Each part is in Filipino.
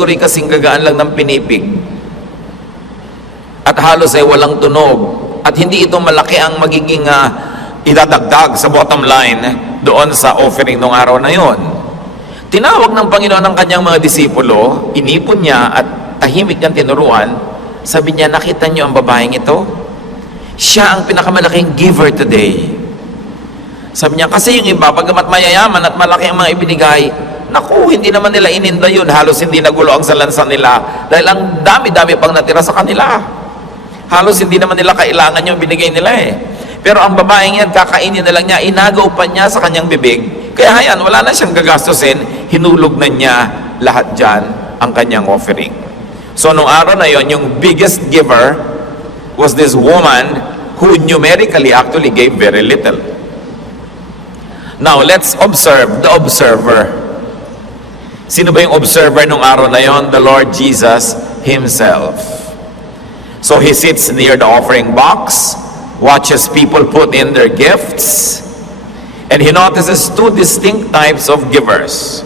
siguro kasing gagaan lang ng pinipig. At halos ay walang tunog. At hindi ito malaki ang magiging idadagdag sa bottom line doon sa offering ng araw na yon. Tinawag ng Panginoon ang kanyang mga disipulo, inipon niya at tahimik niyang tinuruan. Sabi niya, nakita niyo ang babaeng ito? Siya ang pinakamalaking giver today. Sabi niya, kasi yung iba, pagkamat mayayaman at malaki ang mga ibinigay, naku, hindi naman nila ininda yun. Halos hindi nagulo ang salansan nila dahil ang dami-dami pang natira sa kanila. Halos hindi naman nila kailangan yung binigay nila eh. Pero ang babaeng yan, kakainin na lang niya, inagaw pa niya sa kanyang bibig. Kaya hayan, wala na siyang gagastusin, hinulog na niya lahat dyan ang kanyang offering. So nung araw na yon, yung biggest giver was this woman who numerically actually gave very little. Now, let's observe the observer. Sino ba yung observer nung araw na yon? The Lord Jesus Himself. So He sits near the offering box, watches people put in their gifts, and He notices two distinct types of givers.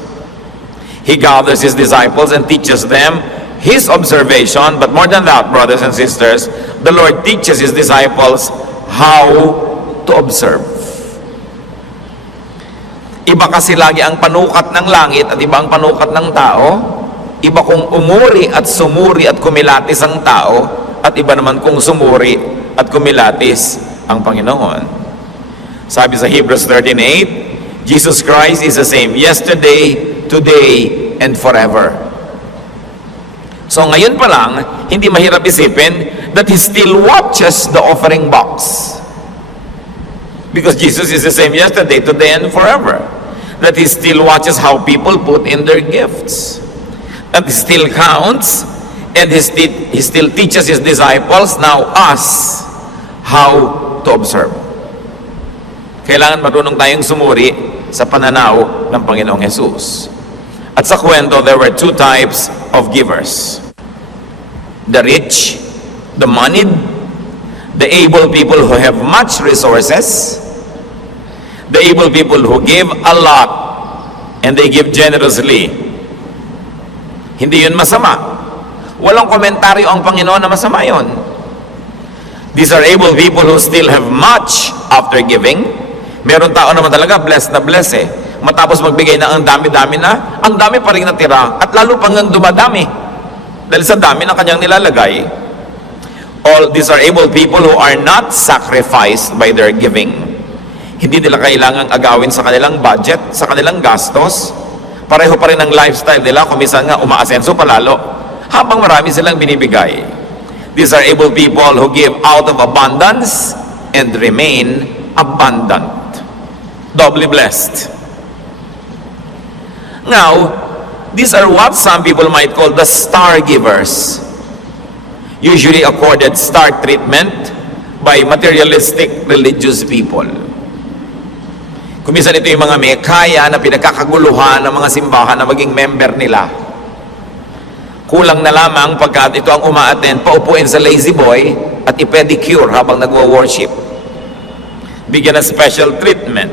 He gathers His disciples and teaches them His observation, but more than that, brothers and sisters, the Lord teaches His disciples how to observe. Iba kasi lagi ang panukat ng langit at iba ang panukat ng tao. Iba kung umuri at sumuri at kumilatis ang tao, at iba naman kung sumuri at kumilatis ang Panginoon. Sabi sa Hebrews 13:8, Jesus Christ is the same yesterday, today, and forever. So ngayon pa lang, hindi mahirap isipin that He still watches the offering box. Because Jesus is the same yesterday, today, and forever. That He still watches how people put in their gifts. That He still counts, and He still teaches His disciples, now us, how to observe. Kailangan marunong tayong sumuri sa pananaw ng Panginoong Jesus. At sa kwento, there were two types of givers. The rich, the moneyed, the able people who have much resources, the able people who give a lot and they give generously. Hindi yun masama. Walang komentaryo ang Panginoon na masama yun. These are able people who still have much after giving. Meron tao naman talaga blessed na blessed eh. Matapos magbigay na ang dami-dami na, ang dami pa rin natira at lalo pang dumadami. Dahil sa dami na kanyang nilalagay. All these are able people who are not sacrificed by their giving. Hindi nila kailangang agawin sa kanilang budget, sa kanilang gastos. Pareho pa rin ang lifestyle nila, kung minsan nga umaasenso palalo, habang marami silang binibigay. These are able people who give out of abundance and remain abundant. Doubly blessed. Now, these are what some people might call the star givers. Usually accorded star treatment by materialistic religious people. Kuminsan ito yung mga may kaya na pinagkakaguluhan ng mga simbahan na maging member nila. Kulang na lamang pagkat ito ang umaattend, paupuin sa lazy boy at i-pedicure habang nagwo-worship. Bigyan ng special treatment.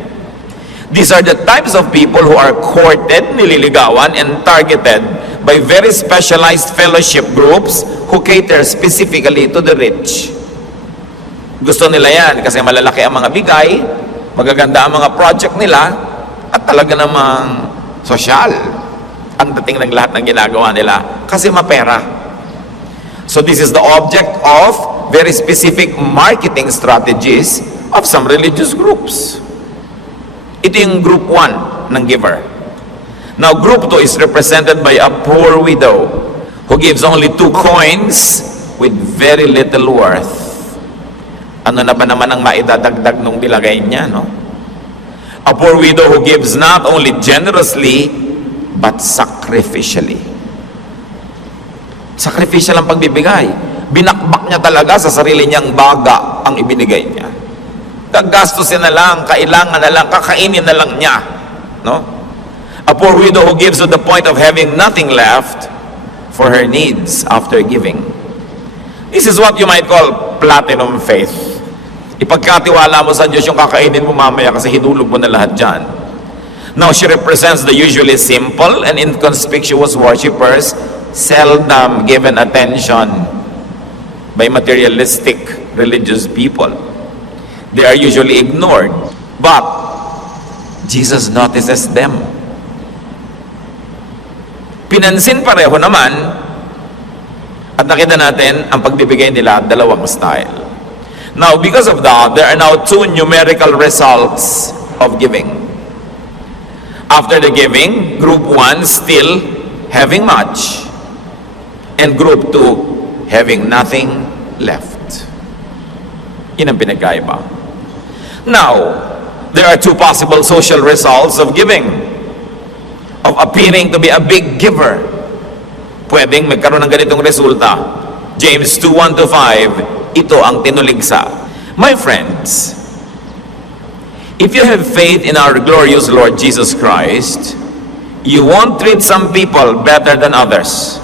These are the types of people who are courted, nililigawan, and targeted by very specialized fellowship groups who cater specifically to the rich. Gusto nila yan kasi malalaki ang mga bigay, magaganda ang mga project nila, at talaga namang sosyal ang dating ng lahat ng ginagawa nila kasi mapera. So this is the object of very specific marketing strategies of some religious groups. Ito yung group 1 ng giver. Now group 2 is represented by a poor widow who gives only 2 coins with very little worth. Ano na ba naman ang maidadagdag nung bilagay niya, no? A poor widow who gives not only generously, but sacrificially. Sacrificial ang pagbibigay. Binakbak niya talaga sa sarili niyang baga ang ibinigay niya. Gagastusin na lang, kailangan na lang, kakainin na lang niya, no? A poor widow who gives to the point of having nothing left for her needs after giving. This is what you might call platinum faith. Ipagkatiwala mo sa Diyos yung kakainin mo mamaya kasi hinulog mo na lahat dyan. Now, she represents the usually simple and inconspicuous worshipers seldom given attention by materialistic religious people. They are usually ignored. But Jesus notices them. Pinansin pareho naman at nakita natin ang pagbibigay nila dalawang style. Now, because of that, there are now two numerical results of giving. After the giving, group 1 still having much, and group 2 having nothing left. Yun ang pinagkaiba. Now, there are two possible social results of giving, of appearing to be a big giver. Pwedeng magkaroon ng ganitong resulta. James 2:1-5, ito ang tinuligsa. My friends, if you have faith in our glorious Lord Jesus Christ, you won't treat some people better than others.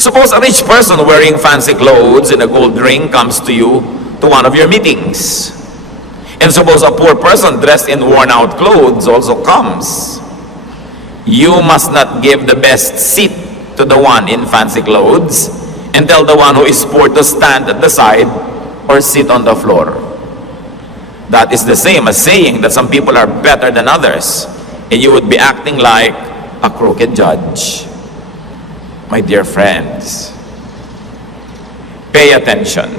Suppose a rich person wearing fancy clothes and a gold ring comes to you to one of your meetings. And suppose a poor person dressed in worn-out clothes also comes. You must not give the best seat to the one in fancy clothes and tell the one who is poor to stand at the side or sit on the floor. That is the same as saying that some people are better than others, and you would be acting like a crooked judge. My dear friends, pay attention.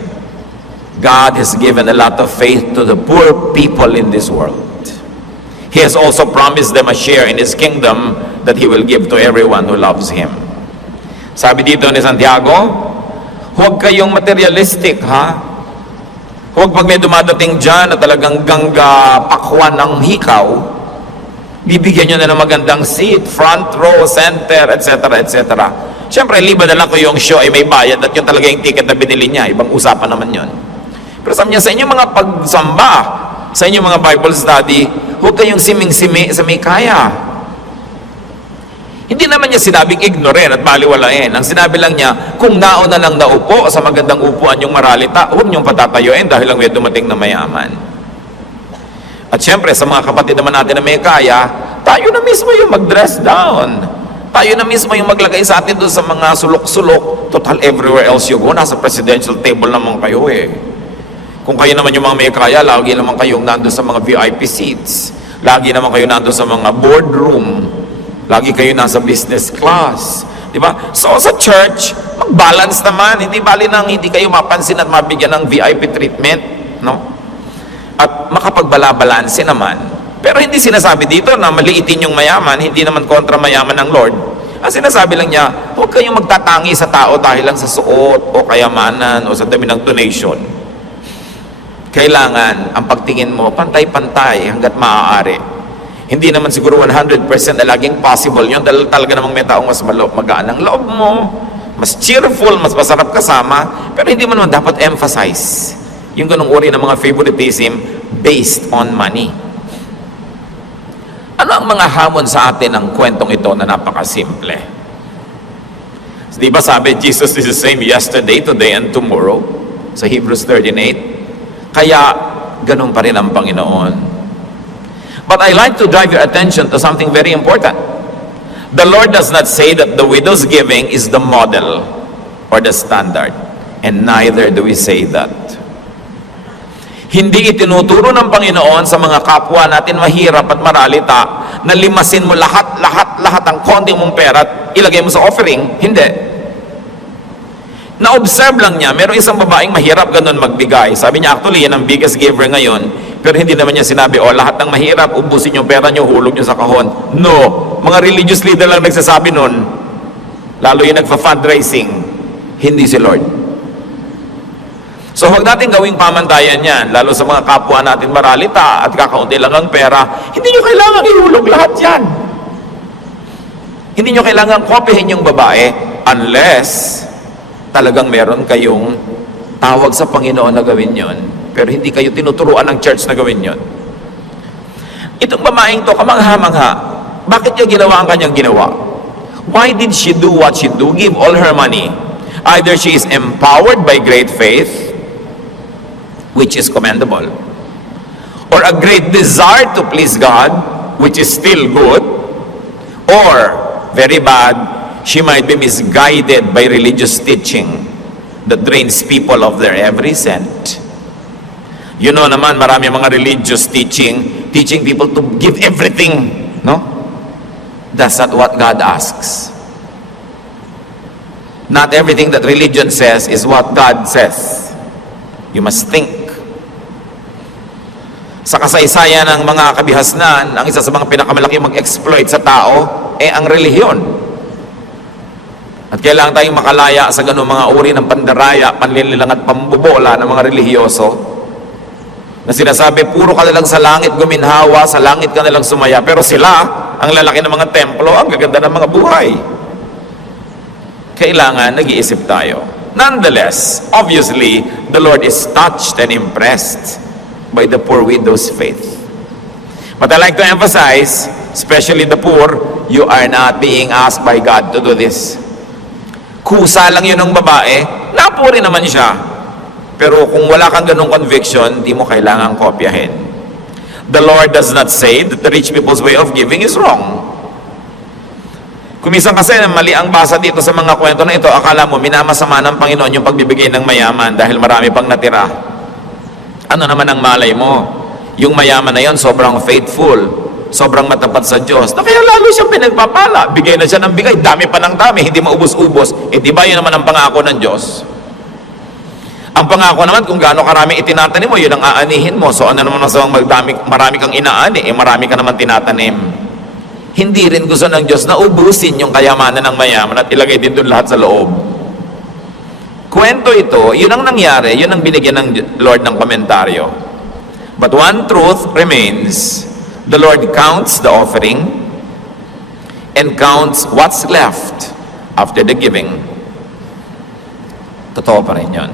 God has given a lot of faith to the poor people in this world. He has also promised them a share in His kingdom that He will give to everyone who loves Him. Sabi dito ni Santiago, huwag kayong materialistic, ha? Huwag pag may dumadating dyan na talagang gangga pakwan ng hikaw, bibigyan nyo na ng magandang seat, front row, center, etc., etc. Siyempre, liba na lang ko yung show ay may bayad at yun talaga yung ticket na binili niya. Ibang usapan naman yun. Pero sabi niya, sa inyong mga pagsamba, sa inyong mga Bible study, huwag kayong siming-simi sa may kaya. Hindi naman niya sinabing ignorer at baliwalain. Ang sinabi lang niya, kung nauna lang naupo sa magandang upuan yung maralita, huwag niyong patatayuin dahil lang may dumating na mayaman. At syempre, sa mga kapatid naman natin na may kaya, tayo na mismo yung mag-dress down. Tayo na mismo yung maglagay sa atin doon sa mga sulok-sulok. Total, everywhere else you go, nasa presidential table naman kayo eh. Kung kayo naman yung mga may kaya, lagi naman kayong nandun sa mga VIP seats. Lagi naman kayo nandun sa mga boardroom. Lagi kayo nasa business class. Di ba? So sa church, mag-balance naman. Hindi bali nang hindi kayo mapansin at mabigyan ng VIP treatment. No? At makapagbala-balanse naman. Pero hindi sinasabi dito na maliitin yung mayaman, hindi naman kontra mayaman ng Lord. Ang sinasabi lang niya, huwag kayong magtatangi sa tao dahil lang sa suot o kayamanan o sa dami ng donation. Kailangan ang pagtingin mo pantay-pantay hanggat maaari. Hindi naman siguro 100% na laging possible yun dahil talaga namang may taong mas magaan ang loob mo, mas cheerful, mas masarap kasama, pero hindi mo naman dapat emphasize yung ganung uri ng mga favoritism based on money. Ano ang mga hamon sa atin ng kwentong ito na napakasimple? Di ba sabi, Jesus is the same yesterday, today, and tomorrow? Sa Hebrews 13:8. Kaya, ganun pa rin ang Panginoon. But I like to drive your attention to something very important. The Lord does not say that the widow's giving is the model or the standard. And neither do we say that. Hindi itinuturo ng Panginoon sa mga kapwa natin mahirap at maralita na limasin mo lahat ang konting mong pera at ilagay mo sa offering. Hindi. Na-observe lang niya, meron isang babaeng mahirap ganun magbigay. Sabi niya, actually, yan ang biggest giver ngayon. Pero hindi naman niya sinabi, lahat ng mahirap, ubusin yung pera niyo, hulog niyo sa kahon. No. Mga religious leader lang nagsasabi nun. Lalo yung nagfa-fundraising. Hindi si Lord. So, huwag natin gawing pamantayan yan, lalo sa mga kapwa natin maralita at kakaunti lang ang pera. Hindi niyo kailangan ihulog lahat yan. Hindi niyo kailangan kopyahin yung babae unless talagang meron kayong tawag sa Panginoon na gawin yon, pero hindi kayo tinuturuan ng church na gawin yon. Itong babaeng to, kamangha-mangha, bakit niya ginawa ang kanyang ginawa? Why did she do what she do? Give all her money. Either she is empowered by great faith, which is commendable, or a great desire to please God, which is still good, or very bad, she might be misguided by religious teaching that drains people of their every cent. You know naman, marami mga religious teaching people to give everything, no? That's not what God asks. Not everything that religion says is what God says. You must think. Sa kasaysayan ng mga kabihasnan, ang isa sa mga pinakamalaking mag-exploit sa tao ang relihiyon. At kailangan tayong makalaya sa ganung mga uri ng pandaraya, panlililang at pambubola ng mga relihiyoso na sinasabi, puro ka nalang sa langit guminhawa, sa langit ka nalang sumaya, pero sila, ang lalaki ng mga templo, ang gaganda ng mga buhay. Kailangan nag-iisip tayo. Nonetheless, obviously, the Lord is touched and impressed by the poor widow's faith. But I like to emphasize, especially the poor, you are not being asked by God to do this. Kusa lang yun ng babae, napuri naman siya. Pero kung wala kang ganung conviction, di mo kailangang kopyahin. The Lord does not say that the rich people's way of giving is wrong. Kuminsan kasi mali ang basa dito sa mga kwento na ito, akala mo minamasama ng Panginoon yung pagbibigay ng mayaman dahil marami pang natira. Ano naman ang malay mo? Yung mayaman na yon sobrang faithful, sobrang matapat sa Diyos, na kaya lalo siyang pinagpapala. Bigay na siya ng bigay, dami pa ng dami, hindi maubos-ubos. Di ba yun naman ang pangako ng Diyos? Ang pangako naman, kung gaano karami itinatanim mo, yun ang aanihin mo. So ano naman masawang marami kang inaani, marami ka naman tinatanim. Hindi rin gusto ng Diyos na ubusin yung kayamanan ng mayaman at ilagay din doon lahat sa loob. Kwento ito, yun ang nangyari, yun ang binigyan ng Lord ng komentaryo. But one truth remains, the Lord counts the offering and counts what's left after the giving. Totoo pa rin yun.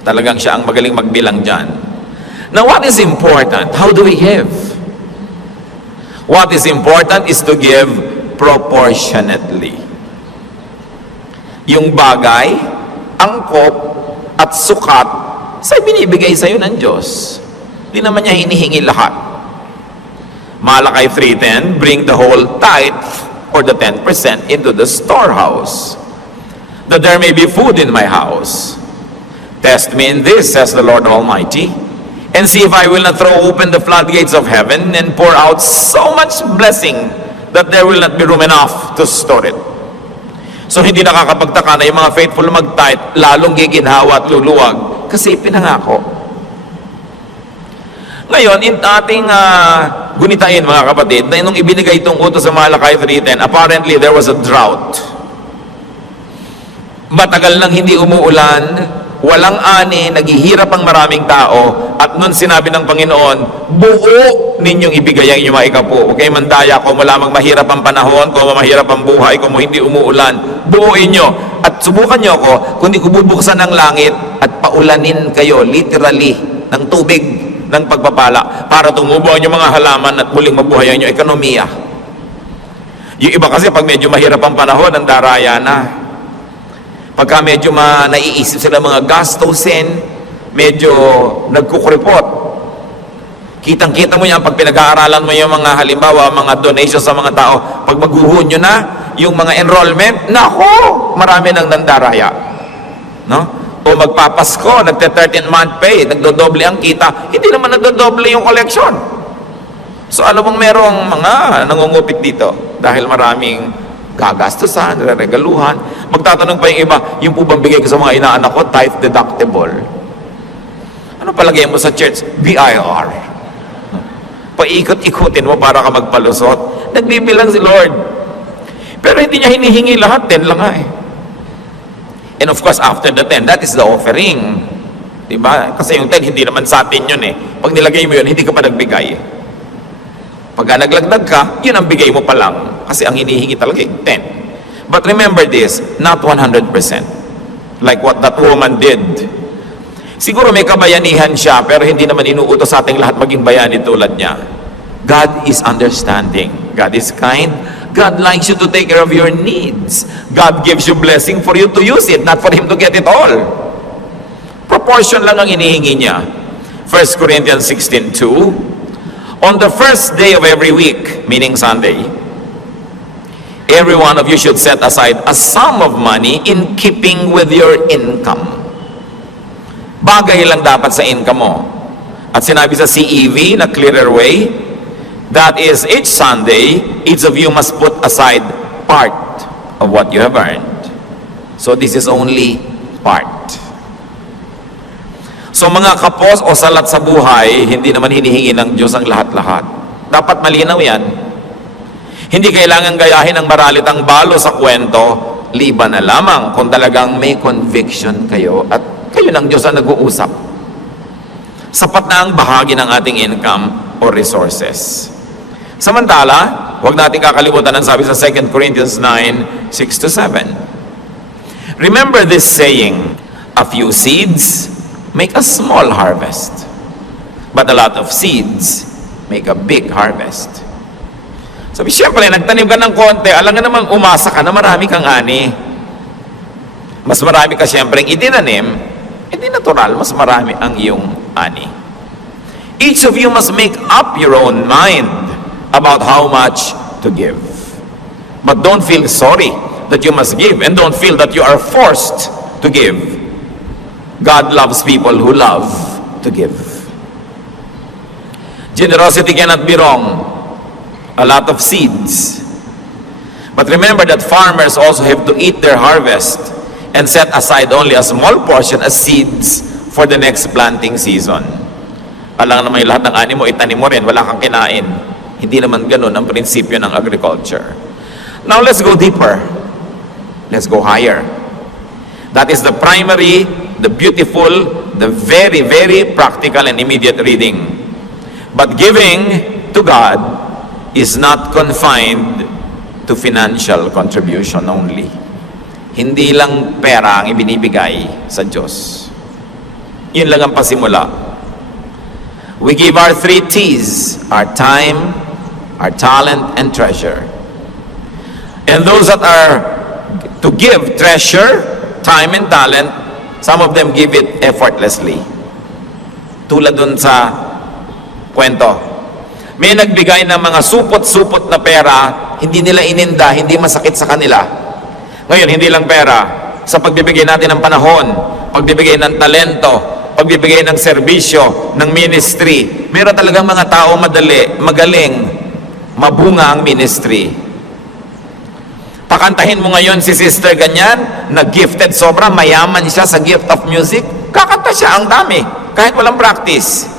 Talagang siya ang magaling magbilang dyan. Now, what is important? How do we give? What is important is to give proportionately. Yung bagay, angkop, at sukat sa binibigay sa'yo ng Diyos. Hindi naman niya hinihingi lahat. Malakay 3:10, bring the whole tithe or the 10% into the storehouse, that there may be food in my house. Test me in this, says the Lord Almighty, and see if I will not throw open the floodgates of heaven and pour out so much blessing that there will not be room enough to store it. So hindi nakakapagtaka na yung mga faithful mag-tithe, lalong giginhawa at luluwag kasi pinangako. Ngayon, in ating gunitain mga kapatid, na nung ibinigay itong utos sa Malakay 3:10, apparently there was a drought. Matagal nang hindi umuulan, walang ani, naghihirap ang maraming tao, at nun sinabi ng Panginoon, buo ninyong ibigay ang inyong mga ikapo. Huwag kayong mandaya kung malamang mahirap ang panahon, kung mahirap ang buhay, kung hindi umuulan, buuin nyo. At subukan nyo ako, kung di ko bubuksan ang langit at paulanin kayo, literally, ng tubig, ng pagpapala, para tumubo ang inyong mga halaman at muling mabuhay ang inyong ekonomiya. Yung iba kasi, pag medyo mahirap ang panahon, ang daraya na. Pagka medyo naiisip sila mga gastusin, medyo nagkukuripot. Kitang-kita mo yan pag pinag-aaralan mo yung mga halimbawa, mga donations sa mga tao. Pag maghuhun nyo na, yung mga enrollment, nako, marami nang nandaraya. No? O magpapasko, nagte-13-month pay, nagdodoble ang kita, hindi naman nagdodoble yung collection. So alam mong merong mga nangungupit dito dahil maraming gagastusan, regaluhan. Magtatanong pa yung iba, yung po bang bigay ko sa mga inaanak ko, tithe deductible. Ano palagay mo sa church? BIR. Paikot-ikutin mo para ka magpalusot. Nagbibilang si Lord. Pero hindi niya hinihingi lahat, 10 lang nga eh. And of course, after the 10, that is the offering. Diba? Kasi yung 10, hindi naman sa atin yun eh. Pag nilagay mo yun, hindi ka pa nagbigay. Pagka naglagdag ka, yun ang bigay mo pa lang. Kasi ang hinihingi talaga yung 10. But remember this, not 100%. Like what that woman did. Siguro may kabayanihan siya, pero hindi naman inuutos sa ating lahat maging bayani tulad niya. God is understanding. God is kind. God likes you to take care of your needs. God gives you blessing for you to use it, not for Him to get it all. Proportion lang ang hinihingi niya. 1 Corinthians 16:2, on the first day of every week, meaning Sunday, every one of you should set aside a sum of money in keeping with your income. Bagay lang dapat sa income mo. At sinabi sa CEV na clearer way, that is, each Sunday, each of you must put aside part of what you have earned. So this is only part. So mga kapos o salat sa buhay, hindi naman hinihingi ng Diyos ang lahat-lahat. Dapat malinaw yan. Hindi kailangan gayahin ng maralitang balo sa kwento, liban na lamang kung talagang may conviction kayo at kayo ng Diyos ang nag-uusap. Sapat na ang bahagi ng ating income or resources. Samantala, huwag natin kakalimutan ang sabi sa 2 Corinthians 9, 6-7. Remember this saying, a few seeds make a small harvest, but a lot of seeds make a big harvest. Sabi, siyempre, nagtanim ka ng konti, alam nga naman umasa ka na marami kang ani. Mas marami ka siyempre itinanim, hindi natural, mas marami ang iyong ani. Each of you must make up your own mind about how much to give. But don't feel sorry that you must give, and don't feel that you are forced to give. God loves people who love to give. Generosity cannot be wrong. A lot of seeds. But remember that farmers also have to eat their harvest and set aside only a small portion as seeds for the next planting season. Alam naman yung lahat ng ani mo, itanim mo rin, wala kang kinain. Hindi naman ganun ang prinsipyo ng agriculture. Now let's go deeper. Let's go higher. That is the primary, the beautiful, the very, very practical and immediate reading. But giving to God is not confined to financial contribution only. Hindi lang pera ang ibinibigay sa Diyos. Yun lang ang pasimula. We give our 3 T's, our time, our talent, and treasure. And those that are to give treasure, time and talent, some of them give it effortlessly. Tulad dun sa kwento. May nagbigay ng mga supot-supot na pera, hindi nila ininda, hindi masakit sa kanila. Ngayon, hindi lang pera. Sa pagbibigay natin ng panahon, pagbibigay ng talento, pagbibigay ng serbisyo, ng ministry, meron talagang mga tao magaling, mabunga ang ministry. Pakantahin mo ngayon si sister ganyan, na gifted, sobrang mayaman siya sa gift of music, kakanta siya ang dami, kahit walang practice.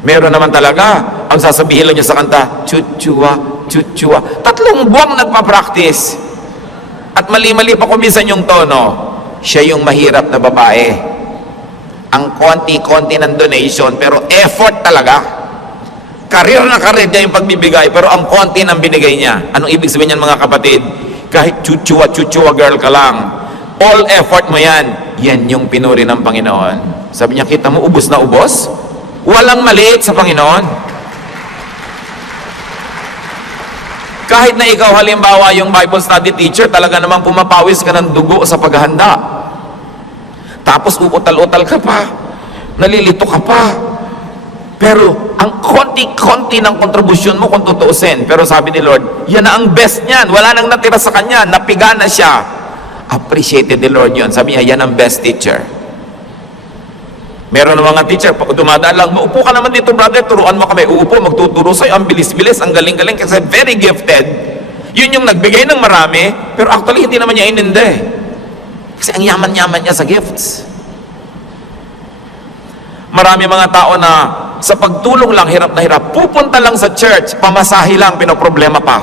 Meron naman talaga, ang sasabihin lang niya sa kanta, chuchua, chuchua. 3 buwang nagpa-practice. At mali-mali pa kuminsan yung tono. Siya yung mahirap na babae. Ang konti-konti ng donation, pero effort talaga. Karir na karir niya yung pagbibigay, pero ang konti ng binigay niya. Anong ibig sabihin niyan mga kapatid? Kahit chuchua girl ka lang, all effort mo yan, yan yung pinuri ng Panginoon. Sabi niya, kita mo, ubos na ubos? Walang maliit sa Panginoon. Kahit na ikaw halimbawa yung Bible study teacher, talaga naman pumapawis ka ng dugo sa paghahanda. Tapos uutal-utal ka pa, nalilito ka pa. Pero ang konti-konti ng kontribusyon mo kung tutuusin. Pero sabi ni Lord, yan na ang best niyan. Wala nang natira sa kanya. Napiga na siya. Appreciated ni Lord yun. Sabi niya, yan ang best teacher. Meron ng mga teacher, pag dumadaan lang, maupo ka naman dito brother, turuan mo kami. Uupo, magtuturo sa'yo. Ang bilis-bilis, ang galing-galing. Kasi very gifted. Yun yung nagbigay ng marami, pero actually hindi naman niya ininde. Kasi ang yaman-yaman niya sa gifts. Marami mga tao na sa pagtulong lang, hirap na hirap. Pupunta lang sa church, pamasahe lang, pinoproblema pa.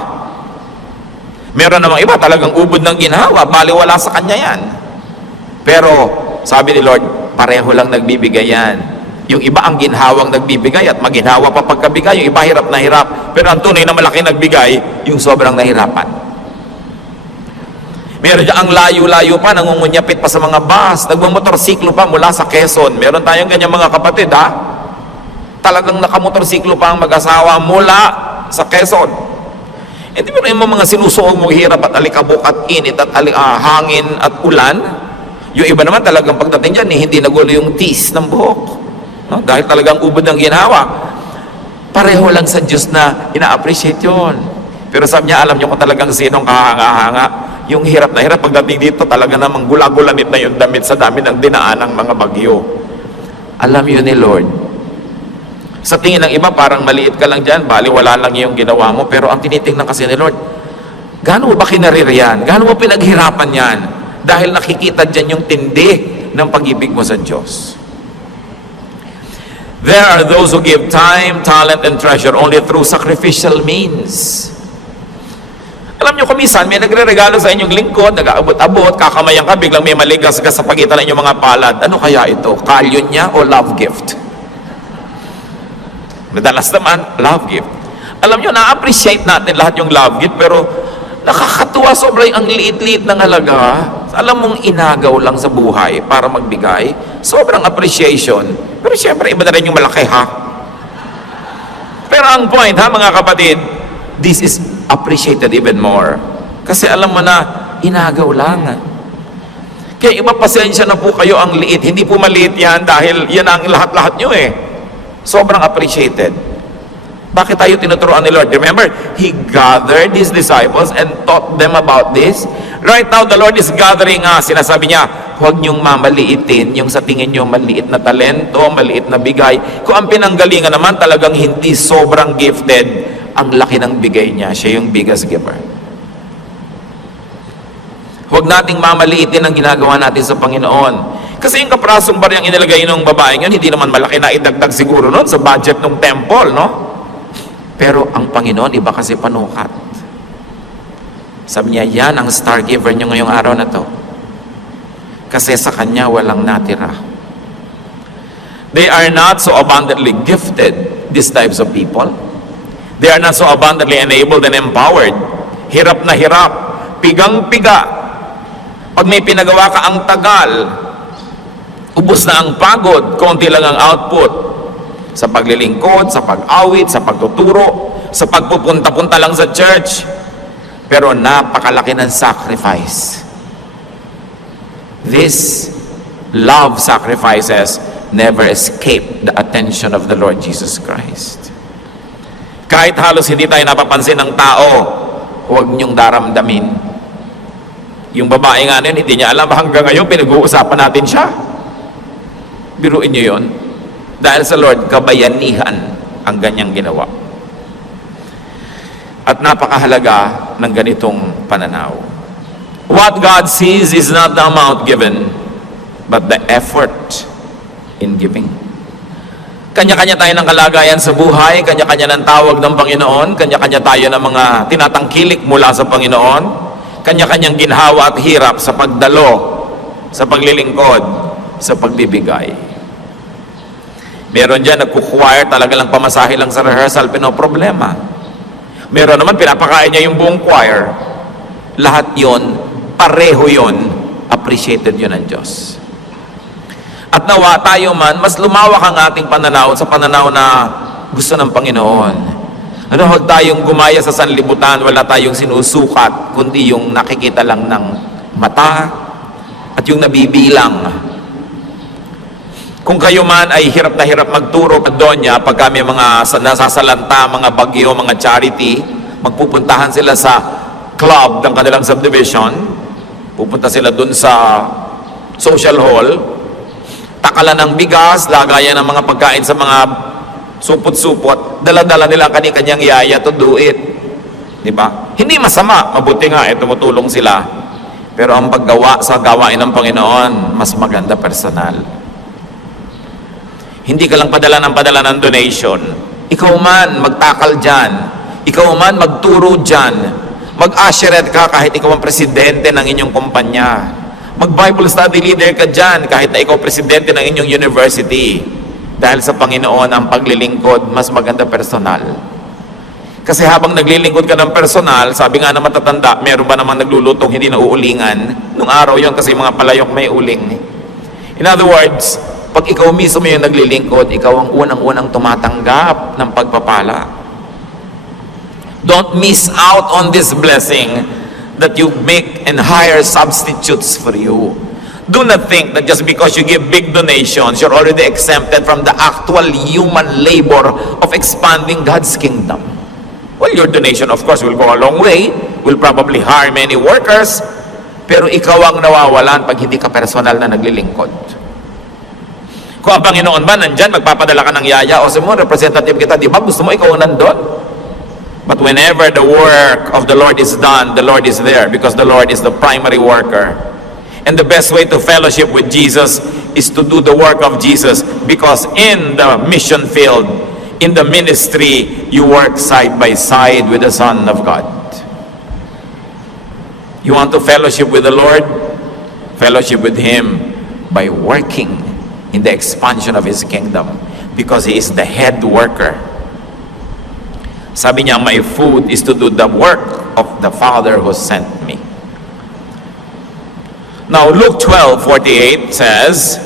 Meron namang iba, talagang ubod ng ginhawa, baliwala sa kanya yan. Pero, sabi ni Lord, pareho lang nagbibigay yan. Yung iba ang ginhawang nagbibigay at maginhawa pa pagkabigay. Yung iba hirap na hirap. Pero ang tunay na malaki nagbigay, yung sobrang nahirapan. Meron dyan ang layo-layo pa, nangungunyapit pa sa mga bus, nagmamotorsiklo pa mula sa Quezon. Meron tayong ganyan mga kapatid, ha? Talagang nakamotorsiklo pa ang mag-asawa mula sa Quezon. Hindi mo rin mga sinusuong mong hirap at alikabok at init at hangin at ulan. Yung iba naman talagang pagdating dyan, hindi nagulo yung tis ng buhok. No? Dahil talagang ubod ng ginawa. Pareho lang sa Diyos na ina-appreciate yun. Pero sabi niya, alam niyo kung talagang sinong kahanga-hanga. Yung hirap na hirap, pagdating dito, talaga namang gula-gulanit na yung damit sa dami ng dinaanang mga bagyo. Alam yun ni Lord. Sa tingin ng iba, parang maliit ka lang dyan, bali wala lang yung ginawa mo. Pero ang tinitingnan kasi ni Lord, gaano mo ba kinarir yan? Gaano mo pinaghirapan yan? Dahil nakikita dyan yung tindi ng pag-ibig mo sa Diyos. There are those who give time, talent, and treasure only through sacrificial means. Alam nyo, kumisan, may nagre-regalo sa inyong lingkod, nag-aabot-abot, kakamayan ka, biglang may maligas ka sa pagitan ng inyong mga palad. Ano kaya ito? Kalyon niya o love gift? Madalas naman, love gift. Alam nyo, na-appreciate natin lahat yung love gift, pero nakakatuwa sobrang ang liit-liit ng halaga. Alam mong inagaw lang sa buhay para magbigay. Sobrang appreciation. Pero siyempre, iba na rin yung malaki, ha? Pero ang point, ha, mga kapatid, this is appreciated even more. Kasi alam mo na, inagaw lang. Kaya iba, pasensya na po kayo ang liit. Hindi po maliit yan dahil yan ang lahat-lahat nyo eh. Sobrang appreciated. Bakit tayo tinuturuan ni Lord? Remember, He gathered His disciples and taught them about this. Right now, the Lord is gathering us. Sinasabi niya, huwag niyong mamaliitin yung sa tingin niyo maliit na talento, maliit na bigay. Kung ang pinanggalingan naman talagang hindi sobrang gifted, ang laki ng bigay niya. Siya yung biggest giver. Huwag nating mamaliitin ang ginagawa natin sa Panginoon. Kasi yung kaprasong baryang inilagay ng babaeng yun, hindi naman malaki na idagdag siguro nun sa budget ng temple, no? Pero ang Panginoon, iba kasi panukat. Sabi niya, yan ang star giver niyo ngayong araw na to. Kasi sa Kanya walang natira. They are not so abundantly gifted, these types of people. They are not so abundantly enabled and empowered. Hirap na hirap. Pigang-piga. Pag may pinagawa ka ang tagal, ubos na ang pagod, konti lang ang output. Sa paglilingkod, sa pag-awit, sa pagtuturo, sa pagpupunta-punta lang sa church. Pero napakalaki ng sacrifice. These love sacrifices never escape the attention of the Lord Jesus Christ. Kahit halos hindi tayo napapansin ng tao, huwag niyong daramdamin. Yung babae nga nun, hindi niya alam, hanggang ngayon pinag-uusapan natin siya. Biruin niyo yun. Dahil sa Lord, kabayanihan ang ganyang ginawa. At napakahalaga ng ganitong pananaw. What God sees is not the amount given, but the effort in giving. Kanya-kanya tayo ng kalagayan sa buhay, kanya-kanya ng tawag ng Panginoon, kanya-kanya tayo ng mga tinatangkilik mula sa Panginoon, kanya-kanyang ginhawa at hirap sa pagdalo, sa paglilingkod, sa pagbibigay. Meron dyan, nagkukwire, talaga lang pamasahe lang sa rehearsal, pinoproblema. Meron naman, pinapakain niya yung buong choir. Lahat yon, pareho yon, appreciated yun ng Diyos. At nawa tayo man, mas lumawak ang ating pananaw sa pananaw na gusto ng Panginoon. Ano, huwag tayong gumaya sa sanlibutan, wala tayong sinusukat, kundi yung nakikita lang ng mata at yung nabibilang. Kung kayo man ay hirap na hirap magturo doon niya, pag kami mga nasasalanta, mga bagyo, mga charity, magpupuntahan sila sa club ng kanilang subdivision, pupunta sila doon sa social hall, takalan ng bigas, lagayan ng mga pagkain sa mga supot-supot, dala-dala nila ang kanyang yaya to do it. Diba? Hindi masama, mabuti nga, tumutulong sila. Pero ang paggawa sa gawain ng Panginoon, mas maganda personal. Hindi ka lang padala ng donation. Ikaw man, magtakal dyan. Ikaw man, magturo dyan. Mag-usherette ka kahit ikaw ang presidente ng inyong kumpanya. Mag-Bible study leader ka dyan kahit na ikaw presidente ng inyong university. Dahil sa Panginoon, ang paglilingkod, mas maganda personal. Kasi habang naglilingkod ka ng personal, sabi nga na matatanda, meron ba naman naglulutong hindi na uulingan? Nung araw yon kasi mga palayok may uling. In other words, pag ikaw mismo yung naglilingkod, ikaw ang unang-unang tumatanggap ng pagpapala. Don't miss out on this blessing that you make and hire substitutes for you. Do not think that just because you give big donations, you're already exempted from the actual human labor of expanding God's kingdom. Well, your donation, of course, will go a long way. Will probably hire many workers. Pero ikaw ang nawawalan pag hindi ka personal na naglilingkod. Kung ang Panginoon ba nandyan, magpapadala ka ng yaya o mo, representative kita, di ba? Gusto mo ikaw nandun? But whenever the work of the Lord is done, the Lord is there because the Lord is the primary worker. And the best way to fellowship with Jesus is to do the work of Jesus, because in the mission field, in the ministry, you work side by side with the Son of God. You want to fellowship with the Lord? Fellowship with Him by working in the expansion of His kingdom, because He is the head worker. Sabi niya, my food is to do the work of the Father who sent me. Now, Luke 12:48 says,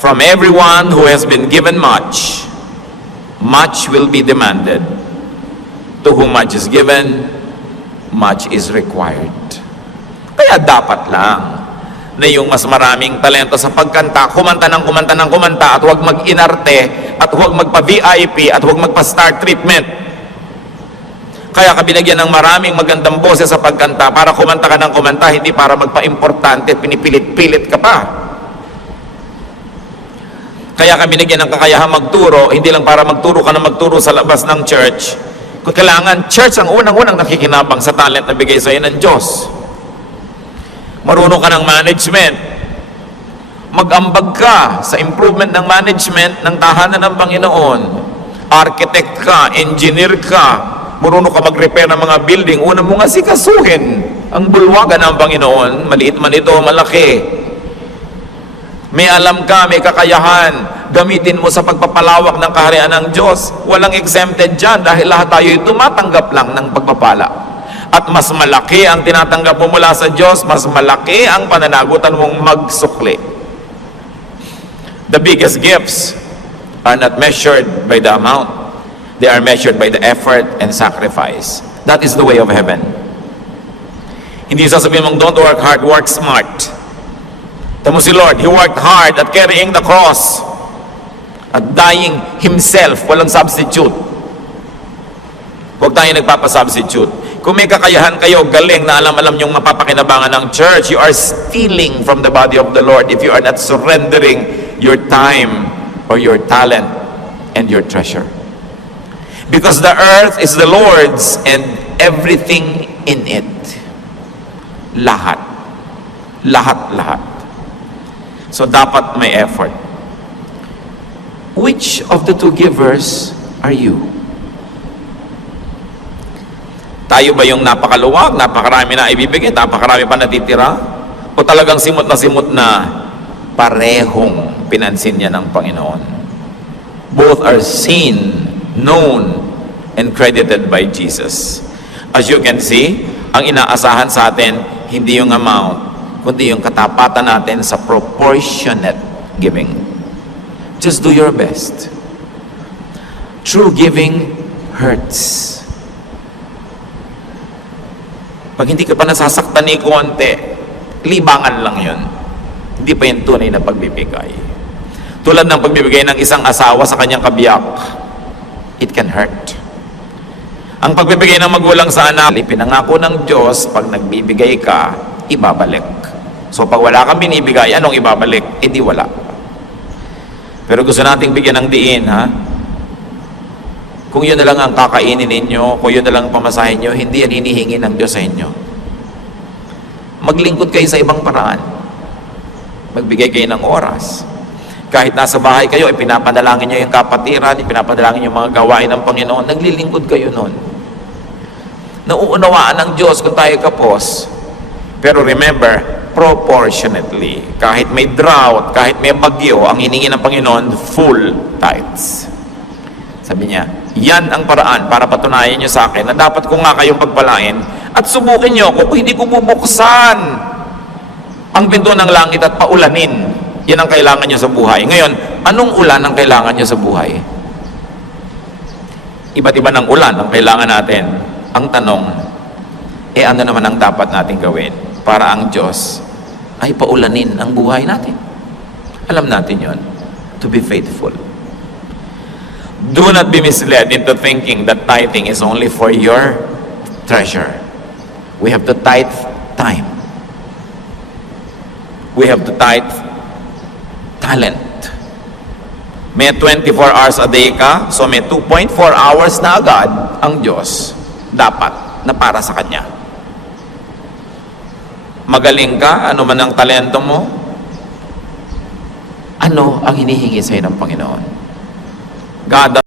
from everyone who has been given much, much will be demanded. To whom much is given, much is required. Kaya dapat lang na yung mas maraming talento sa pagkanta, kumanta ng kumanta at huwag mag-inarte, at huwag magpa-VIP, at huwag magpa-star treatment. Kaya ka binigyan ng maraming magandang boses sa pagkanta para kumanta ka ng kumanta, hindi para magpa-importante, pinipilit-pilit ka pa. Kaya ka binigyan ng kakayahang magturo, hindi lang para magturo ka na magturo sa labas ng church. Kung kailangan, church ang unang-unang nakikinabang sa talent na bigay sa'yo ng Diyos. Marunong ka ng management. Mag-ambag ka sa improvement ng management ng tahanan ng Panginoon. Architect ka, engineer ka, marunong ka mag-repair ng mga building, una mo nga sikasuhin ang bulwagan ng Panginoon, maliit man ito, malaki. May alam ka, may kakayahan, gamitin mo sa pagpapalawak ng kaharian ng Diyos. Walang exempted dyan dahil lahat tayo ay tumatanggap lang ng pagpapala. At mas malaki ang tinatanggap mo mula sa Diyos, mas malaki ang pananagutan mong magsukli. The biggest gifts are not measured by the amount. They are measured by the effort and sacrifice. That is the way of heaven. Hindi sasabihin mong, don't work hard, work smart. Tamo si Lord, He worked hard at carrying the cross, at dying Himself, walang substitute. Huwag tayo nagpapasubstitute. Kung may kakayahan kayo, galing na alam yung mapapakinabangan ng church, you are stealing from the body of the Lord if you are not surrendering your time or your talent and your treasure. Because the earth is the Lord's and everything in it. Lahat. Lahat. So dapat may effort. Which of the two givers are you? Tayo ba yung napakaluwag, napakarami na ibibigay, napakarami pa natitira? O talagang simot na parehong pinansin niya ng Panginoon? Both are seen, known, and credited by Jesus. As you can see, ang inaasahan sa atin, hindi yung amount, kundi yung katapatan natin sa proportionate giving. Just do your best. True giving hurts. Pag hindi ka pa nasasaktan ni konti, libangan lang yun. Hindi pa yung tunay na pagbibigay. Tulad ng pagbibigay ng isang asawa sa kanyang kabiyak, it can hurt. Ang pagbibigay ng magulang sa anak, pinangako ng Diyos, pag nagbibigay ka, ibabalik. So pag wala kang binibigay, anong ibabalik? Eh di wala. Pero gusto nating bigyan ng diin, ha? Kung yun na lang ang kakainin ninyo, kung yun na lang ang pamasahin nyo, hindi yan hinihingi ng Diyos sa inyo. Maglingkod kayo sa ibang paraan. Magbigay kayo ng oras. Kahit nasa bahay kayo, ipinapadalangin nyo yung kapatiran, ipinapadalangin nyo yung mga gawain ng Panginoon, naglilingkod kayo nun. Nauunawaan ng Diyos kung tayo kapos. Pero remember, proportionately. Kahit may drought, kahit may bagyo, ang hiningi ng Panginoon, full tithes. Sabi niya, yan ang paraan para patunayan nyo sa akin na dapat ko nga kayong pagpalain at subukin nyo kung hindi ko bubuksan ang pinto ng langit at paulanin. Yan ang kailangan nyo sa buhay. Ngayon, anong ulan ang kailangan nyo sa buhay? Iba't iba ng ulan ang kailangan natin. Ang tanong, ano naman ang dapat natin gawin para ang Diyos ay paulanin ang buhay natin? Alam natin yon, to be faithful. Do not be misled into thinking that tithing is only for your treasure. We have to tithe time. We have to tithe talent. May 24 hours a day ka, so may 2.4 hours na agad ang Diyos dapat na para sa Kanya. Magaling ka, ano man ang talento mo, ano ang hinihingi sa'yo ng Panginoon? God